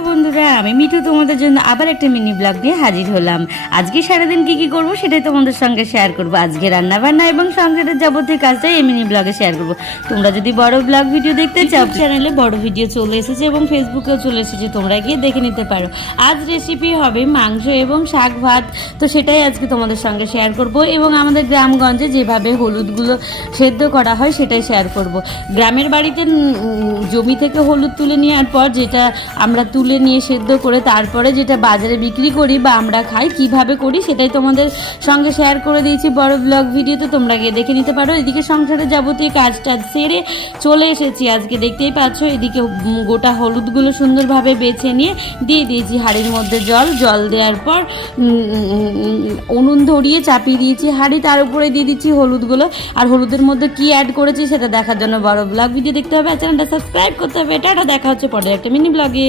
Hello বন্ধুরা, আমি মিঠু তোমাদের জন্য আবার একটা মিনি ব্লগ নিয়ে হাজির হলাম। আজকে সারাদিন কি করবো সেটাই তোমাদের সঙ্গে শেয়ার করবো। আজকে রান্না বান্না এবং সংসারের যাবতীয় কাজটাই এই মিনি ব্লগে শেয়ার করবো। তোমরা যদি বড় ব্লগ ভিডিও দেখতে চাও, চ্যানেলে বড় ভিডিও চলে এসেছে এবং ফেসবুকেও চলে এসেছে, তোমরা গিয়ে দেখে নিতে পারো। আজ রেসিপি হবে মাংস এবং শাক ভাত, তো সেটাই আজকে তোমাদের সঙ্গে শেয়ার করব এবং আমাদের গ্রামগঞ্জে যেভাবে হলুদগুলো সেদ্ধ করা হয় সেটাই শেয়ার করব। গ্রামের বাড়িতে জমি থেকে হলুদ তুলে নেওয়ার পর যেটা আমরা তুলে নিয়ে সেদ্ধ করে তারপরে যেটা বাজারে বিক্রি করি বা আমরা খাই, কিভাবে করি সেটাই তোমাদের সঙ্গে শেয়ার করে দিয়েছি বড় ব্লগ ভিডিওতে, তোমরা গিয়ে দেখে নিতে পারো। এদিকে সংসারের যাবতীয় কাজটা সেরে চলে এসেছি। আজকে দেখতেই পাচ্ছ, এদিকে গোটা হলুদগুলো সুন্দরভাবে বেছে নিয়ে দিয়ে দিয়েছি হাঁড়ির মধ্যে জল দেওয়ার পর উনুন ধরিয়ে চাপিয়ে দিয়েছি হাঁড়ি, তার উপরে দিয়ে দিচ্ছি হলুদগুলো। আর হলুদের মধ্যে কি অ্যাড করেছি সেটা দেখার জন্য বড় ব্লগ ভিডিও দেখতে হবে, আর চ্যানেলটা সাবস্ক্রাইব করতে হবে। এটা দেখা হচ্ছে পরে একটা মিনি ব্লগে।